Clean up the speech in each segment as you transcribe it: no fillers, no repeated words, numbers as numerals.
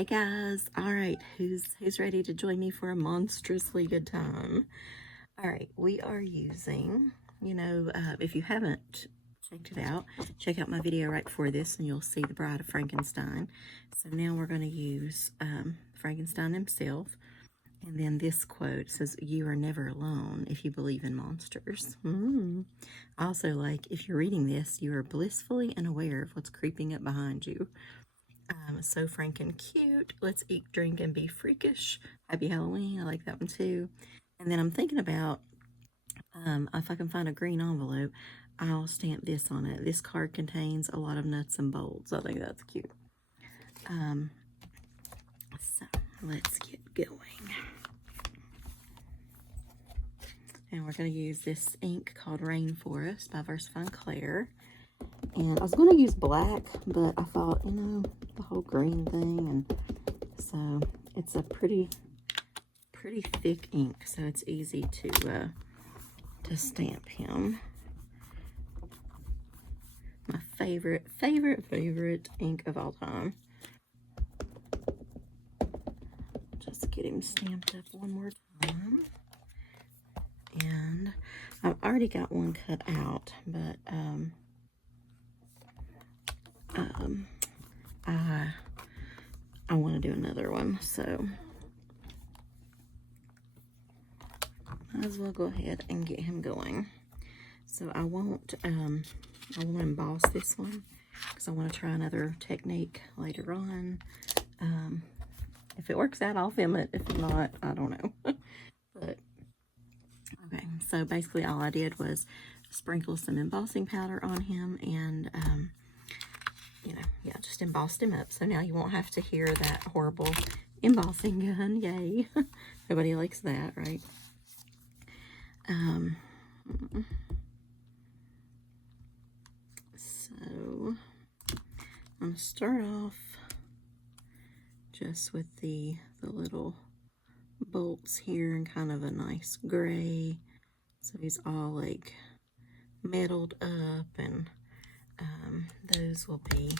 Hey guys, all right, who's ready to join me for a monstrously good time? All right, we are using, if you haven't checked it out, check out my video right before this and you'll see the Bride of Frankenstein. So now we're going to use Frankenstein himself. And then this quote says, "You are never alone if you believe in monsters." Also, like, if you're reading this, you are blissfully unaware of what's creeping up behind you. So franken cute. Let's eat, drink, and be freakish. Happy Halloween. I like that one too. And then I'm thinking about if I can find a green envelope, I'll stamp this on it. This card contains a lot of nuts and bolts. I think that's cute. So let's get going. And we're going to use this ink called Rainforest by Versafine Claire. And I was going to use black, but I thought, the whole green thing. And so it's a pretty thick ink, so it's easy to stamp him. My favorite ink of all time. Just get him stamped up one more time. And I've already got one cut out, but I want to do another one, so might as well go ahead and get him going. So I won't emboss this one because I want to try another technique later on. If it works out, I'll film it. If not, I don't know. But okay, so basically all I did was sprinkle some embossing powder on him and just embossed him up. So now you won't have to hear that horrible embossing gun. Yay. Nobody likes that, right? So I'm going to start off just with the little bolts here and kind of a nice gray. So he's all like metalled up, and those will be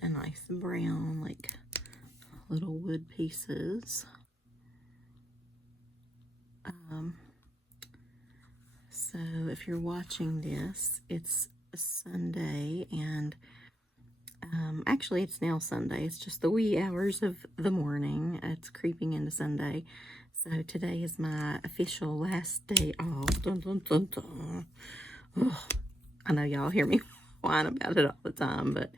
a nice brown, like little wood pieces. So if you're watching this, it's a Sunday, and actually it's now Sunday. It's just the wee hours of the morning. It's creeping into Sunday. So today is my official last day off. Dun, dun, dun, dun. Oh, I know y'all hear me whine about it all the time, but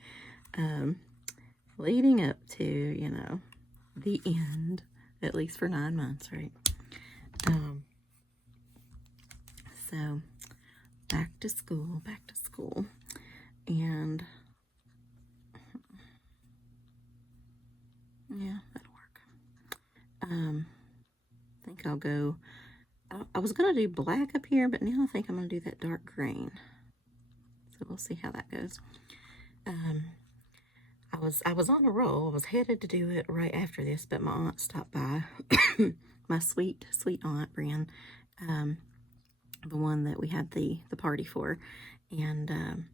leading up to, the end, at least for 9 months, right? So back to school, and yeah, that'll work. I think I'll go, I was going to do black up here, but now I think I'm going to do that dark green. So we'll see how that goes. I was on a roll. I was headed to do it right after this, but my aunt stopped by. My sweet aunt, Brian, the one that we had the party for, and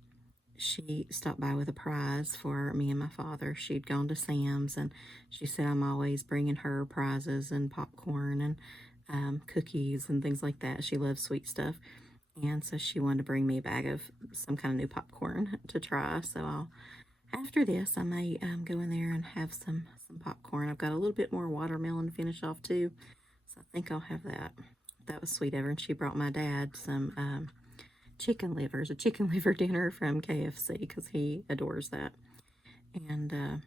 she stopped by with a prize for me and my father. She'd gone to Sam's, and she said I'm always bringing her prizes and popcorn and cookies and things like that. She loves sweet stuff, and so she wanted to bring me a bag of some kind of new popcorn to try. So after this, I may go in there and have some popcorn. I've got a little bit more watermelon to finish off too, so I think I'll have that. That was sweet of her. And she brought my dad some chicken livers, a chicken liver dinner from KFC, because he adores that. And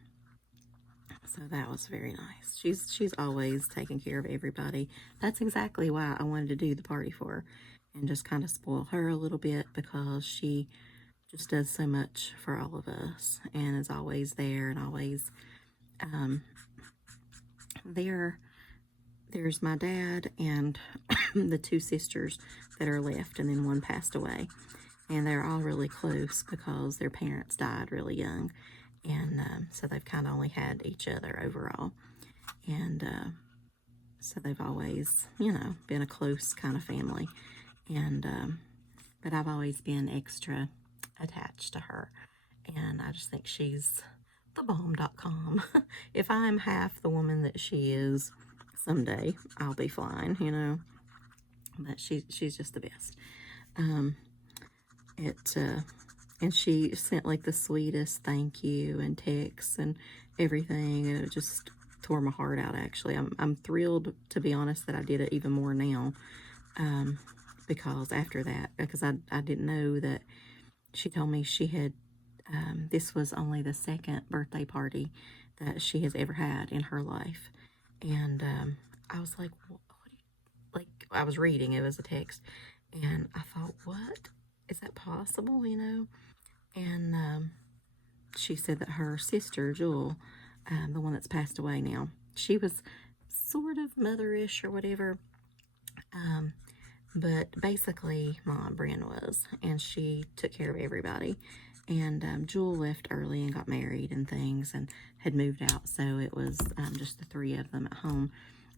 so that was very nice. She's always taking care of everybody. That's exactly why I wanted to do the party for her, and just kind of spoil her a little bit, because she just does so much for all of us and is always there, and always there's my dad and the 2 sisters that are left, and then one passed away, and they're all really close because their parents died really young, and so they've kind of only had each other overall, and so they've always been a close kind of family, and but I've always been extra attached to her, and I just think she's thebomb.com. If I'm half the woman that she is, someday I'll be fine, you know. But she's just the best. Um, it and she sent like the sweetest thank you and texts and everything, and it just tore my heart out. Actually, I'm thrilled, to be honest, that I did it even more now, because after that, because I didn't know that she told me she had. This was only the second birthday party that she has ever had in her life, and I was like, what like I was reading, it was a text, and I thought, what is that possible, you know? And she said that her sister Jewel, the one that's passed away now, she was sort of motherish or whatever, but basically my Aunt Bren was, and she took care of everybody. And Jewel left early and got married and things and had moved out, so it was just the three of them at home,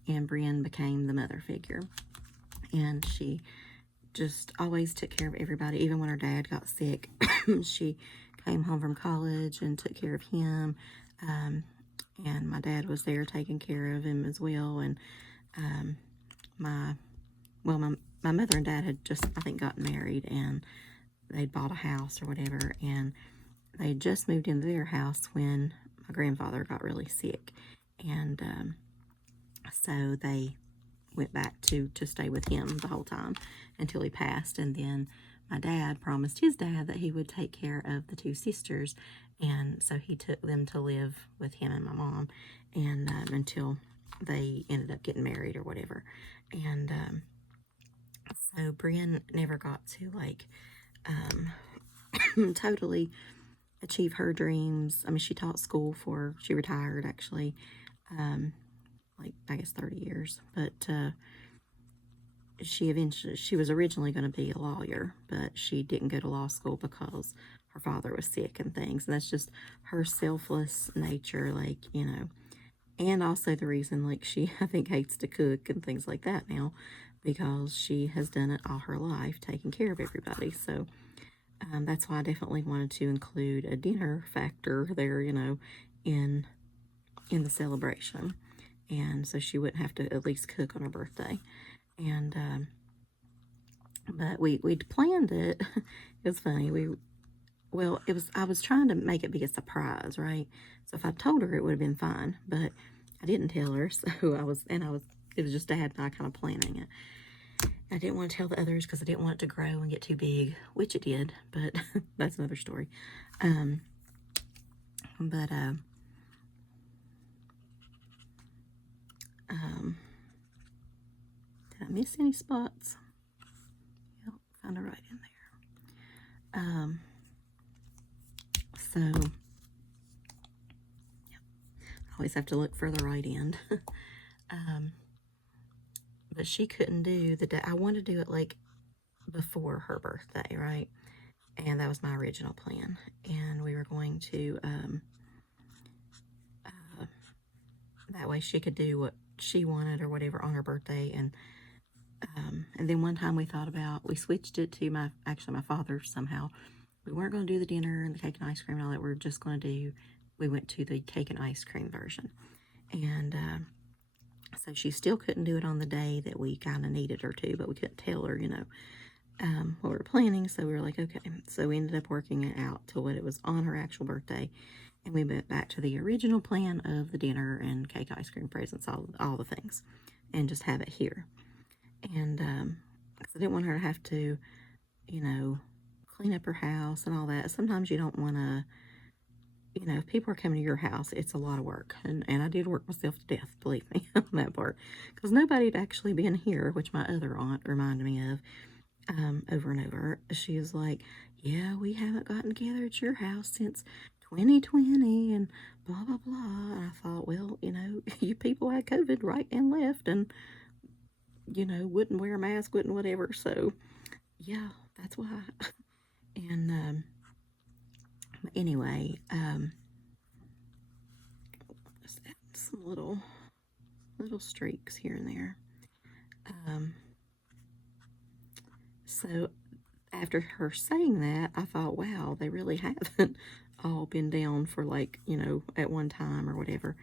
and Bren became the mother figure. And she just always took care of everybody. Even when her dad got sick, she came home from college and took care of him. And my dad was there taking care of him as well. And my mother and dad had just, I think, gotten married, and they'd bought a house or whatever, and they just moved into their house when my grandfather got really sick. And so they went back to stay with him the whole time until he passed. And then my dad promised his dad that he would take care of the two sisters, and so he took them to live with him and my mom, and until they ended up getting married or whatever. And so Brienne never got to like totally achieve her dreams. I mean, she taught school for, she retired actually, like I guess 30 years, but she was originally going to be a lawyer, but she didn't go to law school because her father was sick and things. And that's just her selfless nature, like, you know, and also the reason, like, she, I think, hates to cook and things like that now, because she has done it all her life, taking care of everybody. So that's why I definitely wanted to include a dinner factor there, you know, in the celebration. And so she wouldn't have to at least cook on her birthday. And but we'd planned it. It was funny. I was trying to make it be a surprise, right? So if I told her, it would have been fine, but I didn't tell her. So it was just Dad and I kind of planning it. I didn't want to tell the others because I didn't want it to grow and get too big, which it did, but that's another story. Did I miss any spots? Yep, kind of right in there. So, yep, I always have to look for the right end. But she couldn't do the day. I wanted to do it like before her birthday, right? And that was my original plan. And we were going to, that way she could do what she wanted or whatever on her birthday. And then one time we switched it to my father somehow. We weren't going to do the dinner and the cake and ice cream and all that. We went to the cake and ice cream version. And so she still couldn't do it on the day that we kind of needed her to, but we couldn't tell her, you know, what we were planning. So we were like, okay. So we ended up working it out to what it was on her actual birthday. And we went back to the original plan of the dinner and cake, ice cream, presents, all the things, and just have it here. And because I didn't want her to have to, you know, clean up her house and all that. Sometimes you don't want to, you know, if people are coming to your house, it's a lot of work. And I did work myself to death, believe me, on that part. Because nobody had actually been here, which my other aunt reminded me of over and over. She was like, yeah, we haven't gotten together at your house since 2020 and blah, blah, blah. And I thought, well, you know, you people had COVID right and left and, you know, wouldn't wear a mask, wouldn't whatever. So, yeah, that's why. And, anyway, just add some little streaks here and there. So after her saying that, I thought, wow, they really haven't all been down for like, you know, at one time or whatever.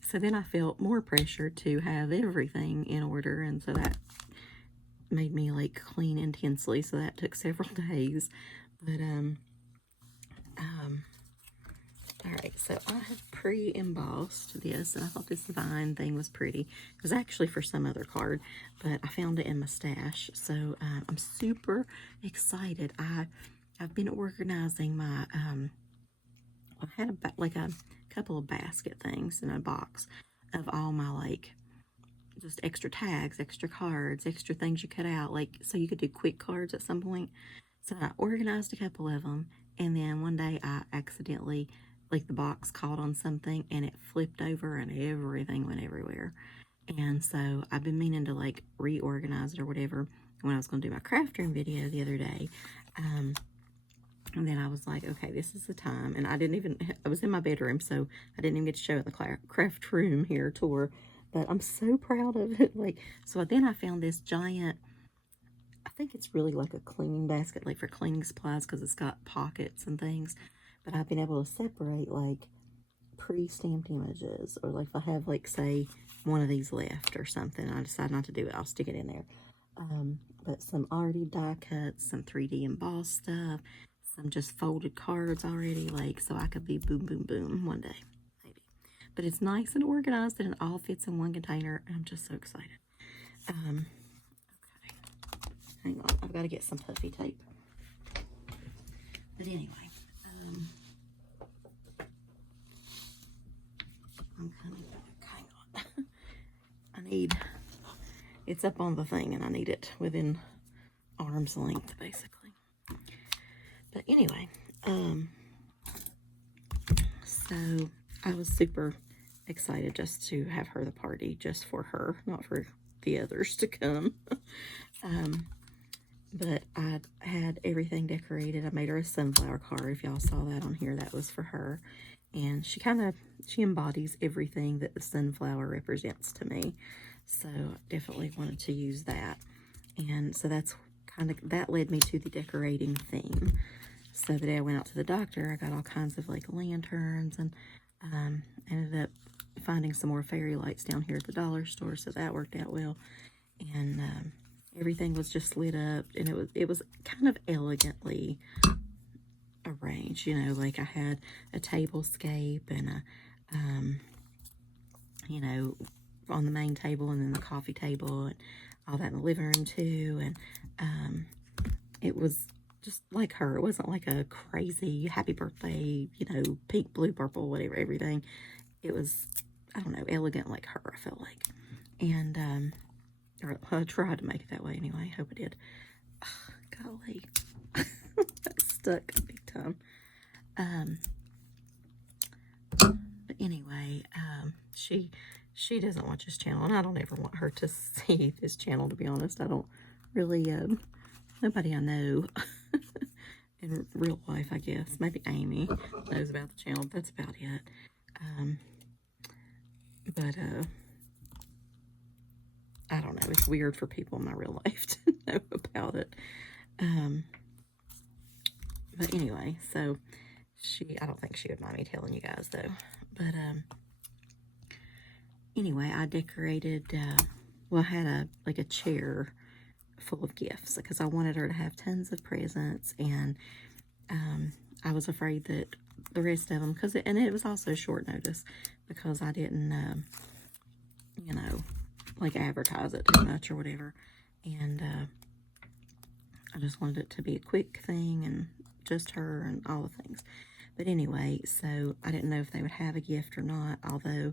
So then I felt more pressure to have everything in order, and so that made me like clean intensely. So that took several days. But all right, so I have pre-embossed this, and I thought this vine thing was pretty. It was actually for some other card, but I found it in my stash, so I'm super excited. I've been organizing my I had like a couple of basket things in a box of all my like just extra tags, extra cards, extra things you cut out, like so you could do quick cards at some point. So I organized a couple of them, and then one day I accidentally, like the box caught on something and it flipped over and everything went everywhere. And so I've been meaning to like reorganize it or whatever when I was going to do my craft room video the other day. And then I was like, okay, this is the time. And I was in my bedroom, so I didn't even get to show it the craft room here tour. But I'm so proud of it. Like, so then I found this giant, I think it's really like a cleaning basket, like for cleaning supplies, because it's got pockets and things. But I've been able to separate like pre-stamped images, or like if I have like, say, one of these left or something, I decide not to do it, I'll stick it in there. But some already die cuts, some 3D embossed stuff, some just folded cards already, like, so I could be boom, boom, boom one day, maybe. But it's nice and organized, and it all fits in one container, and I'm just so excited. Okay, hang on, I've got to get some puffy tape. But anyway, I'm coming back, hang on. It's up on the thing, and I need it within arm's length, basically. But anyway, so I was super excited just to have her the party, just for her, not for the others to come. But I had everything decorated. I made her a sunflower card. If y'all saw that on here, that was for her. And she embodies everything that the sunflower represents to me. So definitely wanted to use that. And so that led me to the decorating theme. So the day I went out to the doctor, I got all kinds of like lanterns, and ended up finding some more fairy lights down here at the dollar store. So that worked out well. And everything was just lit up, and it was kind of elegantly arranged, you know, like I had a tablescape and a you know, on the main table, and then the coffee table, and all that in the living room too. And it was just like her. It wasn't like a crazy happy birthday, you know, pink, blue, purple, whatever, everything. It was, I don't know, elegant like her, I felt like. And or I tried to make it that way anyway. Hope I did. Golly. That stuck big time. But anyway, she doesn't watch this channel, and I don't ever want her to see this channel, to be honest. I don't really, nobody I know in real life, I guess. Maybe Amy knows about the channel. That's about it. But I don't know. It's weird for people in my real life to know about it. But anyway, so I don't think she would mind me telling you guys though. But anyway, I decorated, well, I had a chair full of gifts because I wanted her to have tons of presents, and I was afraid that the rest of them, and it was also short notice because I didn't, you know, like advertise it too much or whatever, and I just wanted it to be a quick thing and just her and all the things. But anyway, so I didn't know if they would have a gift or not, although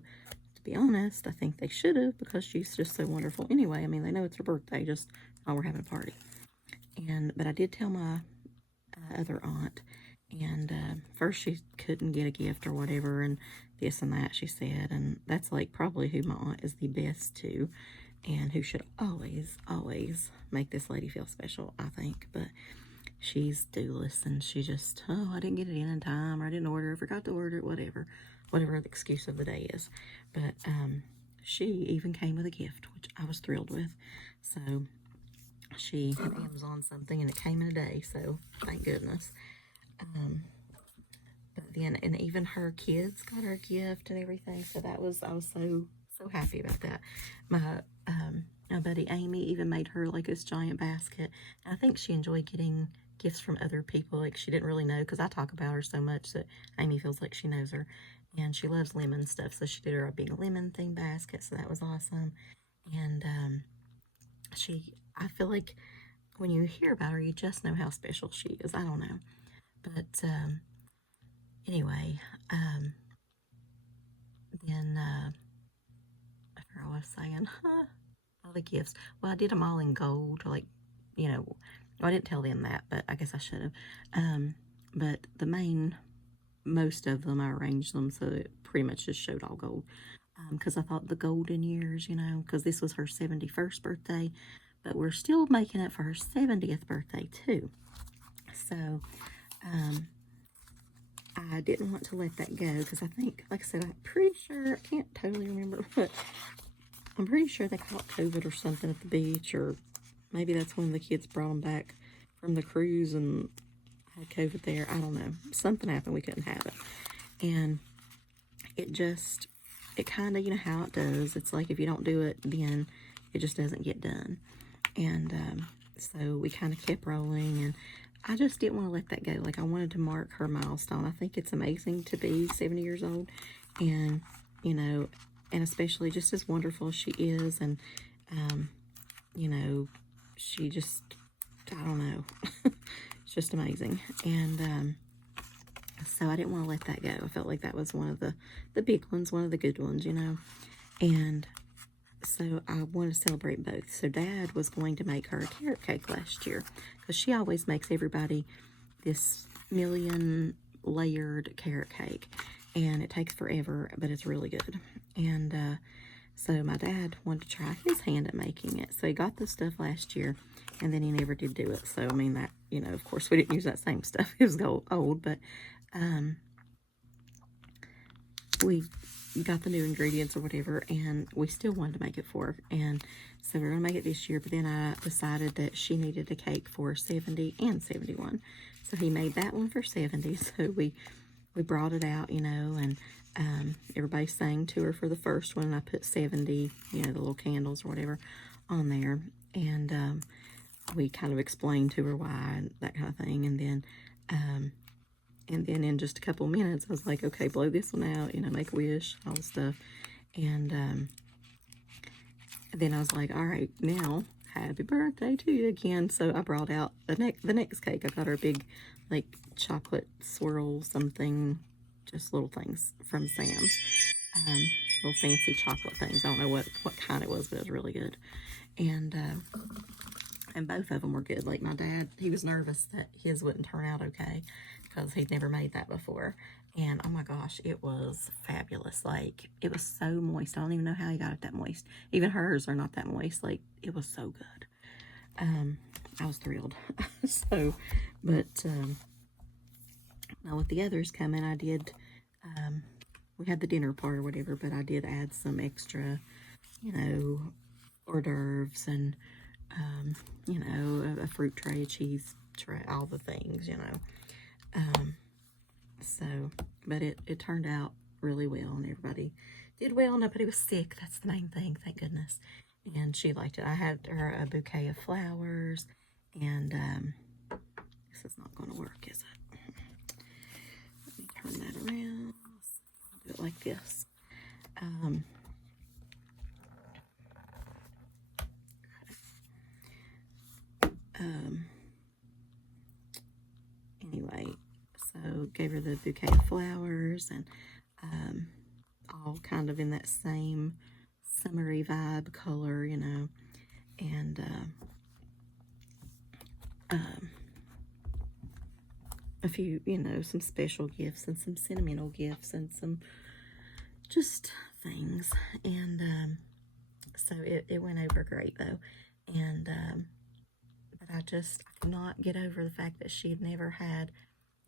to be honest, I think they should have, because she's just so wonderful anyway. I mean, they know it's her birthday, just while we're having a party. But I did tell my other aunt, and first she couldn't get a gift or whatever, and this and that, she said, and that's like probably who my aunt is the best to, and who should always, always make this lady feel special, I think. But she's dooless, and she just, oh, I didn't get it in time, or I didn't order, I forgot to order it, whatever the excuse of the day is. But she even came with a gift, which I was thrilled with. So she had Amazon something, and it came in a day, so thank goodness. But then, and even her kids got her a gift and everything. So I was so happy about that. My buddy Amy even made her like this giant basket. And I think she enjoyed getting gifts from other people. Like she didn't really know, because I talk about her so much that Amy feels like she knows her. And she loves lemon stuff, so she did her a big lemon theme basket. So that was awesome. And I feel like when you hear about her, you just know how special she is. I don't know. But anyway, then I forgot what I was saying. All the gifts. Well, I did them all in gold, like, well, I didn't tell them that, but I guess I should have. But most of them, I arranged them so it pretty much just showed all gold. Because I thought the golden years, because this was her 71st birthday, but we're still making it for her 70th birthday too. So, I didn't want to let that go, because I think, like I said, I'm pretty sure, I can't totally remember, but I'm pretty sure they caught COVID or something at the beach, or maybe that's when the kids brought them back from the cruise and had COVID there. I don't know. Something happened. We couldn't have it. And it kind of, how it does. It's like if you don't do it, then it just doesn't get done. And so we kind of kept rolling, and I just didn't want to let that go. Like, I wanted to mark her milestone. I think it's amazing to be 70 years old, and, and especially just as wonderful as she is, and, she just, I don't know, it's just amazing. And so I didn't want to let that go. I felt like that was one of the big ones, one of the good ones, and so I wanted to celebrate both. So Dad was going to make her a carrot cake last year, because she always makes everybody this million layered carrot cake, and it takes forever, but it's really good. And so my dad wanted to try his hand at making it. So he got the stuff last year, and then he never did do it. So, I mean, that, of course, we didn't use that same stuff. It was old, but we got the new ingredients or whatever, and we still wanted to make it for her. And so we're going to make it this year, but then I decided that she needed a cake for 70 and 71. So he made that one for 70. So we brought it out, and everybody sang to her for the first one, and I put 70, the little candles or whatever on there. And we kind of explained to her why and that kind of thing. And then in just a couple of minutes, I was like, okay, blow this one out, make a wish, all the stuff. And then I was like, all right, now, happy birthday to you again. So I brought out the next cake. I got her a big, like, chocolate swirl something, just little things from Sam's. Little fancy chocolate things. I don't know what kind it was, but it was really good. And both of them were good. Like, my dad, he was nervous that his wouldn't turn out okay, because he'd never made that before. And oh my gosh, it was fabulous. Like, it was so moist. I don't even know how he got it that moist. Even hers are not that moist. Like, it was so good. I was thrilled. So, but now with the others coming, I did, we had the dinner part or whatever, but I did add some extra, hors d'oeuvres and, a fruit tray, a cheese tray, all the things, so, but it turned out really well, and everybody did well. Nobody was sick. That's the main thing, thank goodness. And she liked it. I had her a bouquet of flowers, and this is not going to work, is it? Let me turn that around. I'll do it like this. Anyway, so gave her the bouquet of flowers, and all kind of in that same summery vibe color, and a few, some special gifts and some sentimental gifts and some just things. And so it went over great though. And but I could not get over the fact that she had never had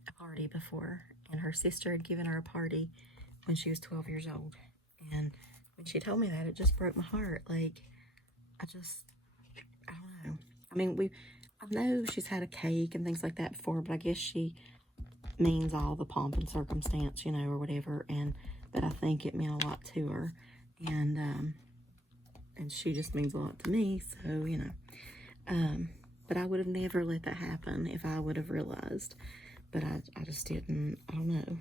a party before, and her sister had given her a party when she was 12 years old. And when she told me that, it just broke my heart. Like, I don't know. I mean, I know she's had a cake and things like that before, but I guess she means all the pomp and circumstance, you know, or whatever, but I think it meant a lot to her, and she just means a lot to me, so, you know, but I would have never let that happen if I would have realized, but I just didn't, I don't know,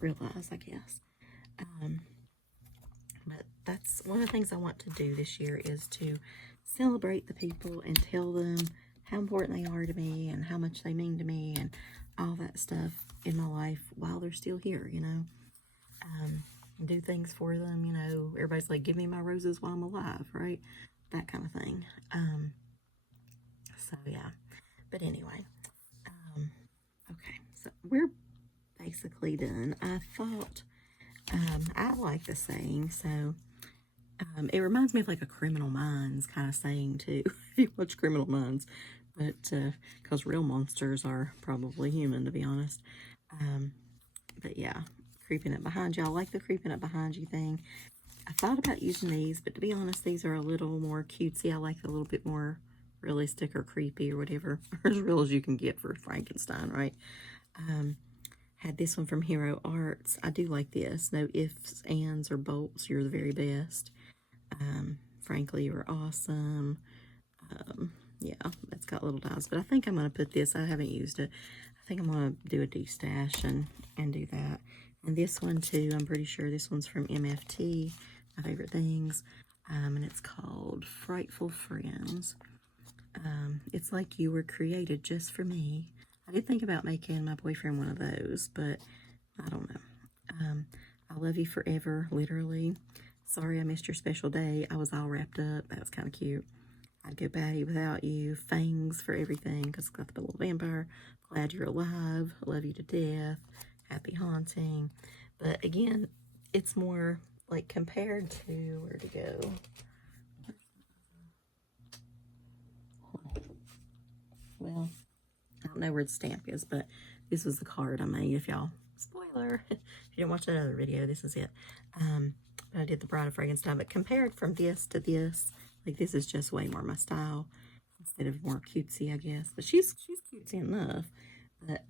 realize, I guess. But that's one of the things I want to do this year, is to celebrate the people and tell them how important they are to me and how much they mean to me and all that stuff in my life while they're still here, you know. Do things for them, you know. Everybody's like, give me my roses while I'm alive, right? That kind of thing. So yeah, but anyway, okay, so we're basically done. I thought, I like the saying, so it reminds me of like a Criminal Minds kind of saying too, if you watch Criminal Minds, but because real monsters are probably human, to be honest. But yeah, creeping up behind you. I like the creeping up behind you thing. I thought about using these, but to be honest, these are a little more cutesy. I like a little bit more realistic or creepy or whatever, or as real as you can get for Frankenstein, right? Had this one from Hero Arts. I do like this. No ifs, ands, or bolts. You're the very best. Frankly, you're awesome. Yeah, it's got little dials, but I think I'm going to put this. I haven't used it. I think I'm going to do a destash and do that. And this one too, I'm pretty sure this one's from MFT, my favorite things. And it's called Frightful Friends. It's like you were created just for me. I did think about making my boyfriend one of those, but I don't know. I love you forever, literally. Sorry I missed your special day. I was all wrapped up. That was kind of cute. I'd go batty without you. Fangs for everything, because it's got the little vampire. Glad you're alive. Love you to death. Happy haunting. But again, it's more like compared to, where to go? Well, I don't know where the stamp is, but this was the card I made. If y'all, spoiler, if you didn't watch that other video, this is it. I did the Bride of Frankenstein, but compared from this to this, like this is just way more my style instead of more cutesy, I guess. But she's cutesy enough, but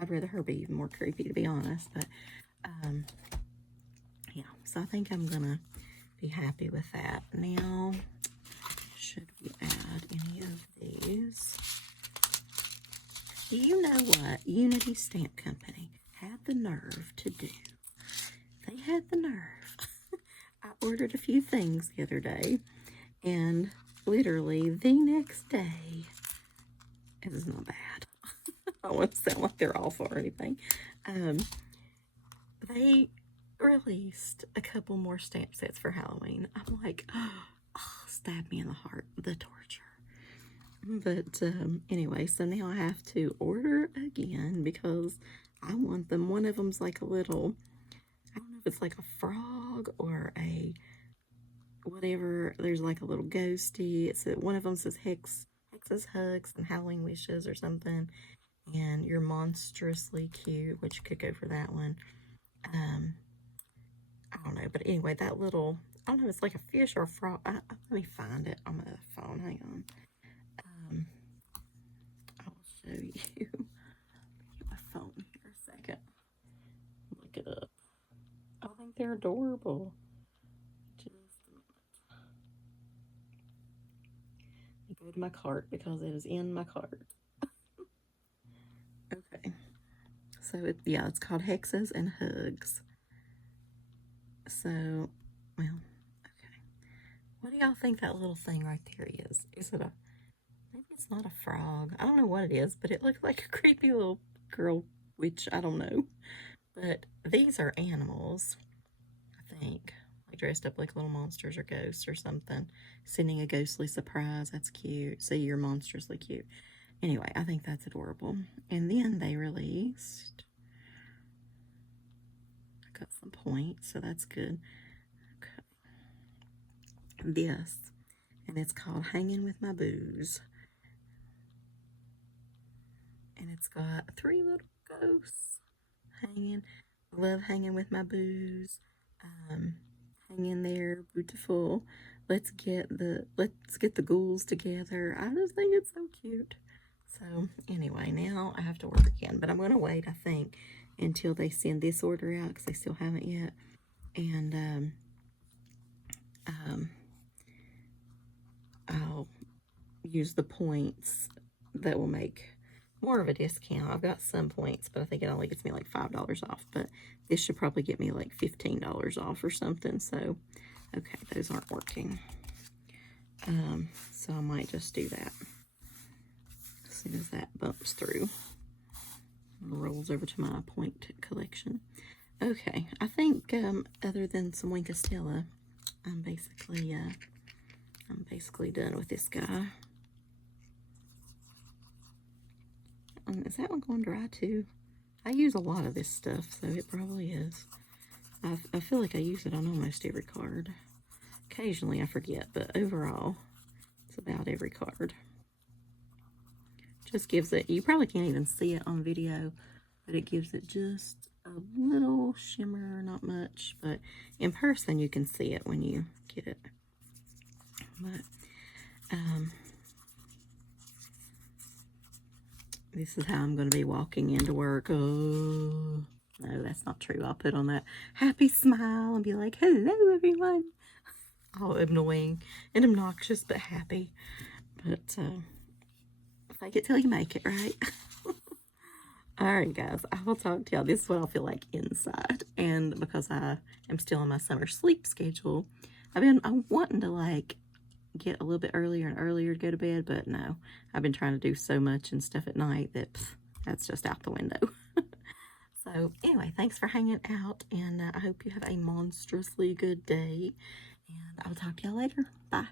I'd rather her be even more creepy, to be honest. But yeah, so I think I'm gonna be happy with that. Now, should we add any of these? Do you know what Unity Stamp Company had the nerve to do? They had the nerve. I ordered a few things the other day, and literally the next day, it is not bad. I don't want to sound like they're awful or anything. They released a couple more stamp sets for Halloween. I'm like, oh, stab me in the heart, the torture. But anyway, so now I have to order again because I want them. One of them's like a little, I don't know if it's like a frog or a whatever. There's like a little ghosty. It's one of them says Hex's Hugs and Halloween Wishes or something. And you're monstrously cute, which could go for that one. I don't know, but anyway, that little, I don't know, it's like a fish or a frog. Let me find it on my phone. Hang on. I'll show you. Get my phone here a second. Look it up. I think they're adorable. Just a minute. Go to my cart because it is in my cart. Okay. So it's called Hexes and Hugs. So, well, okay. What do y'all think that little thing right there is? Is it maybe it's not a frog. I don't know what it is, but it looks like a creepy little girl, which I don't know. But these are animals, I think. Like dressed up like little monsters or ghosts or something. Sending a ghostly surprise. That's cute. See, you're monstrously cute. Anyway, I think that's adorable. And then they released, I got some points, so that's good. Okay. This, and it's called Hanging with My Booze. And it's got 3 little ghosts hanging. Love hanging with my booze. Hang in there, beautiful. Let's get the ghouls together. I just think it's so cute. So anyway, now I have to work again, but I'm going to wait, I think, until they send this order out, because they still haven't yet. And I'll use the points that will make more of a discount. I've got some points, but I think it only gets me like $5 off, but this should probably get me like $15 off or something. So okay, those aren't working. So I might just do that as soon as that bumps through and rolls over to my point collection. Okay, I think other than some Wink Stella, I'm basically done with this guy. Is that one going dry too? I use a lot of this stuff, so it probably is. I feel like I use it on almost every card. Occasionally I forget, but overall, it's about every card. Just gives it, you probably can't even see it on video, but it gives it just a little shimmer, not much, but in person you can see it when you get it. But this is how I'm going to be walking into work. Oh, no, that's not true. I'll put on that happy smile and be like, hello, everyone. All annoying and obnoxious, but happy. But fake it till you make it, right? Alright, guys, I will talk to y'all. This is what I feel like inside. And because I am still on my summer sleep schedule, I'm wanting to like get a little bit earlier and earlier to go to bed, but no, I've been trying to do so much and stuff at night that that's just out the window. So anyway, thanks for hanging out, and I hope you have a monstrously good day, and I'll talk to y'all later. Bye.